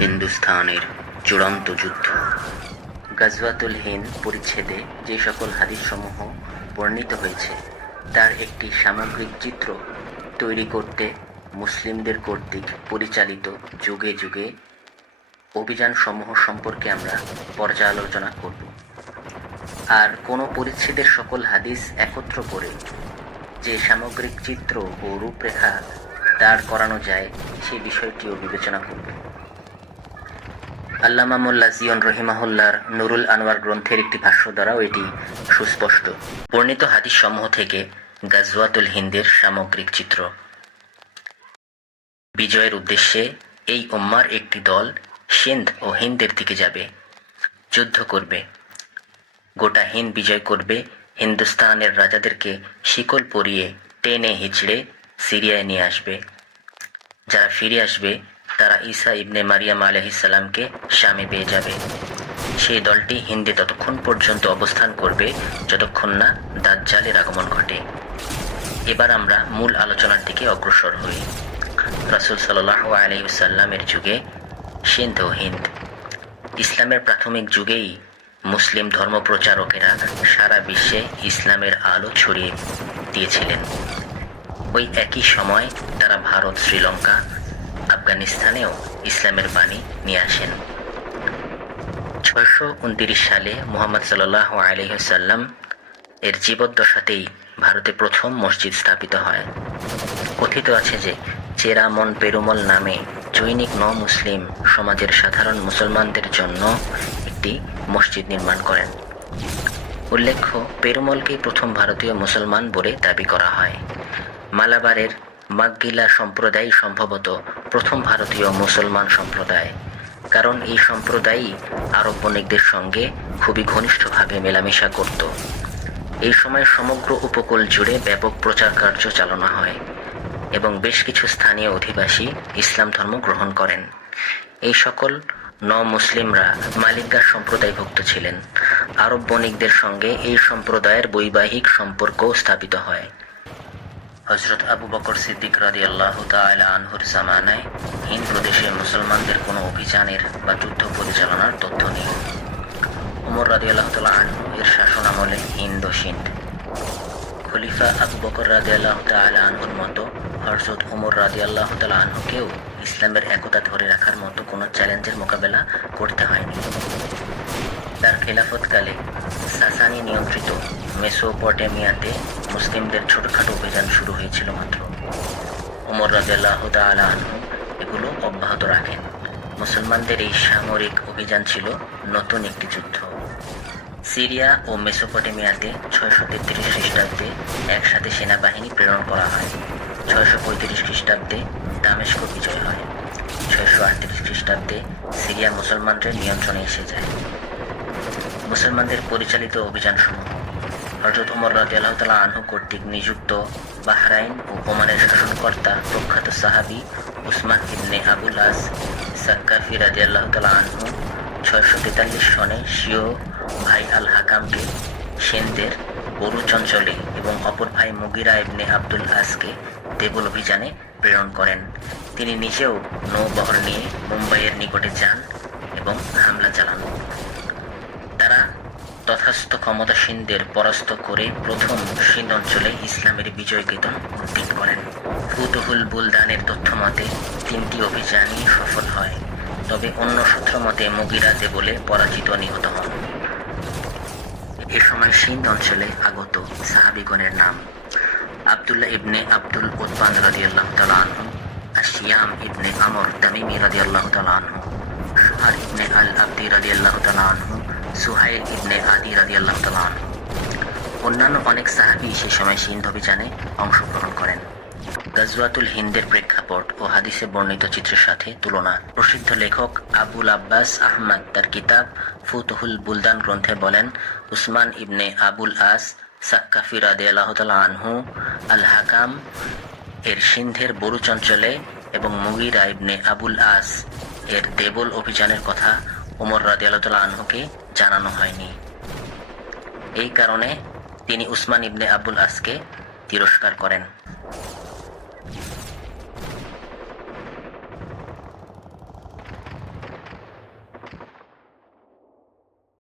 হিন্দুস্তানের চূড়ান্ত যুদ্ধ। গাজওয়াতুল হিন্দ পরিচ্ছেদে যে সকল হাদিসসমূহ বর্ণিত হয়েছে, তার একটি সামগ্রিক চিত্র তৈরি করতে মুসলিমদের কর্তৃক পরিচালিত যুগে যুগে অভিযানসমূহ সম্পর্কে আমরা পর্যালোচনা করব। আর কোনো পরিচ্ছেদের সকল হাদিস একত্র করে যে সামগ্রিক চিত্র ও রূপরেখা দাঁড় করানো যায় সেই বিষয়টিও বিবেচনা করব। আল্লামা মোল্লা জিয়ন রহিমাহুল্লার নুরুল আনোয়ার গ্রন্থের একটি ভাষ্য দ্বারাও এটি সুস্পষ্ট। বর্ণিত হাদিস সমূহ থেকে গাজওয়াতুল হিন্দের সামগ্রিক চিত্র। বিজয়ের উদ্দেশ্যে এই উম্মার একটি দল সিন্ধ ও হিন্দের দিকে যাবে, যুদ্ধ করবে। গোটা হিন্দ বিজয় করবে, হিন্দুস্তানের রাজাদেরকে শিকল পরিয়ে টেনে হিচড়ে সিরিয়ায় নিয়ে আসবে। যারা ফিরে আসবে, তারা ঈসা ইবনে মারিয়াম আলহিসাল্লামকে স্বামী পেয়ে যাবে। সেই দলটি হিন্দে ততক্ষণ পর্যন্ত অবস্থান করবে, যতক্ষণ না দাজ্জালের আগমন ঘটে। এবার আমরা মূল আলোচনার দিকে অগ্রসর হই। রাসুল সাল্লাহ আলহিসাল্লামের যুগে সিন্ধ হিন্দ। ইসলামের প্রাথমিক যুগেই মুসলিম ধর্মপ্রচারকেরা সারা বিশ্বে ইসলামের আলো ছড়িয়ে দিয়েছিলেন। ওই একই সময় তারা ভারত, শ্রীলঙ্কা, আফগানিস্তানেও ইসলামের বাণী নিয়ে আসেন। ছয়শো উনতিরিশ সালে মোহাম্মদ সাল্লাহ আলহিসাল্লাম এর জীবদ্দশাতেই ভারতে প্রথম মসজিদ স্থাপিত হয়। কথিত আছে যে চেরামন পেরুমল নামে জৈনিক ন মুসলিম সমাজের সাধারণ মুসলমানদের জন্য একটি মসজিদ নির্মাণ করেন। উল্লেখ্য, পেরুমলকেই প্রথম ভারতীয় মুসলমান বলে দাবি করা হয়। মালাবারের মাগগিলা সম্প্রদায় সম্ভবত প্রথম ভারতীয় মুসলমান সম্প্রদায়। কারণ এই সম্প্রদায়ই আরব বণিকদের সঙ্গে খুবই ঘনিষ্ঠভাবে মেলামেশা করত। এই সময় সমগ্র উপকূল জুড়ে ব্যাপক প্রচার কার্য চালনা হয় এবং বেশ কিছু স্থানীয় অধিবাসী ইসলাম ধর্ম গ্রহণ করেন। এই সকল ন মুসলিমরা মালিকগার সম্প্রদায়ভুক্ত ছিলেন। আরব বণিকদের সঙ্গে এই সম্প্রদায়ের বৈবাহিক সম্পর্কও স্থাপিত হয়। হজরত আবু বকর সিদ্দিক রাদি আল্লাহ আনহুর জামানায় হিন্দ প্রদেশে মুসলমানদের কোনো অভিযানের বা যুদ্ধ পরিচালনার তথ্য নেই। উমর রাদি আল্লাহ আনহু এর শাসন আমলে হিন্দ সিন্ধ খলিফা আবু বকর রাদি আল্লাহ আনহুর মতো হরজত উমর রাদি আল্লাহ আনহুকেও ইসলামের একতা ধরে রাখার মতো কোনো চ্যালেঞ্জের মোকাবেলা করতে হয়নি। তার খেলাফতকালে সাসানি নিয়ন্ত্রিত মেসোপটেমিয়াতে মুসলিমদের ছোটখাটো অভিযান শুরু হয়েছিল মাত্র। উমর রাজাল্লাহ এগুলো অব্যাহত রাখেন। মুসলমানদের এই সামরিক অভিযান ছিল নতুন একটি যুদ্ধ। সিরিয়া ও মেসোপটেমিয়াতে ছয়শো তেত্রিশ খ্রিস্টাব্দে একসাথে সেনাবাহিনী প্রেরণ করা হয়। ছয়শো পঁয়ত্রিশ খ্রিস্টাব্দে দামেস্ক বিজয় হয়। ছয়শো আটত্রিশ খ্রিস্টাব্দে সিরিয়া মুসলমানদের নিয়ন্ত্রণে এসে যায়। মুসলমানদের পরিচালিত অভিযানসমূহ হজরত উমর রাজি আল্লাহ তালা আনহু কর্তৃক নিযুক্ত বাহরাইন ও ওমানের শাসনকর্তা প্রখ্যাত সাহাবি উসমান ইবনে আবুল আস সাক্কাফি রাজি আল্লাহ তালা আনহু ছয়শো তেতাল্লিশ সনে শিও ভাই আল হাকামকে, সেনদের, বরুচ অঞ্চলে এবং অপর ভাই মুগিরা ইবনে আব্দুল আসকে দেবল অভিযানে প্রেরণ করেন। তিনি নিজেও নৌবহর নিয়ে মুম্বাইয়ের নিকটে যান এবং হামলা চালান। তথাস্থ ক্ষমতাসীনদের পরাস্ত করে প্রথম সিন্ধ অঞ্চলে ইসলামের বিজয় কেতন উদ্দিন করেন। ফুতুহুল বুলদানের তথ্য মতে তিনটি অভিযানই সফল হয়, তবে অন্য সূত্র মতে মুগিরাজে বলে পরাজিত নিহত হন। এ সময় সিন্ধ অঞ্চলে আগত সাহাবিগণের নাম আবদুল্লাহ ইবনে আব্দুল উৎপান রাদি আল্লাহ তালা আনহু আশিয়াম ইবনে আমর তামিমি রাদি আল্লাহ আনহু সুহার ইবনে আল আব্দি রাদি আল্লাহ আনহু সুহাইল ইবনে আদি রাদি আল্লাহ তালা আনহু। অন্যান্য অনেক সাহাবি সে সময় সিন্ধ অভিযানে অংশগ্রহণ করেন। গাজওয়াতুল হিন্দের প্রেক্ষাপট ও হাদিসে বর্ণিত চিত্রের সাথে তুলনা। প্রসিদ্ধ লেখক আবুল আব্বাস আহমদ তার কিতাব ফুতহুল বুলদান গ্রন্থে বলেন, উসমান ইবনে আবুল আস সাক্কাফি রাদে আল্লাহতালা আনহু আল হাকাম এর সিন্ধের বরুচ অঞ্চলে এবং মুগিরা ইবনে আবুল আস এর দেবল অভিযানের কথা ওমর রাজি আল্লাহ আনহুকে জানানো হয়নি। এই কারণে তিনি উসমান ইবনে আবুল আসকে তিরস্কার করেন।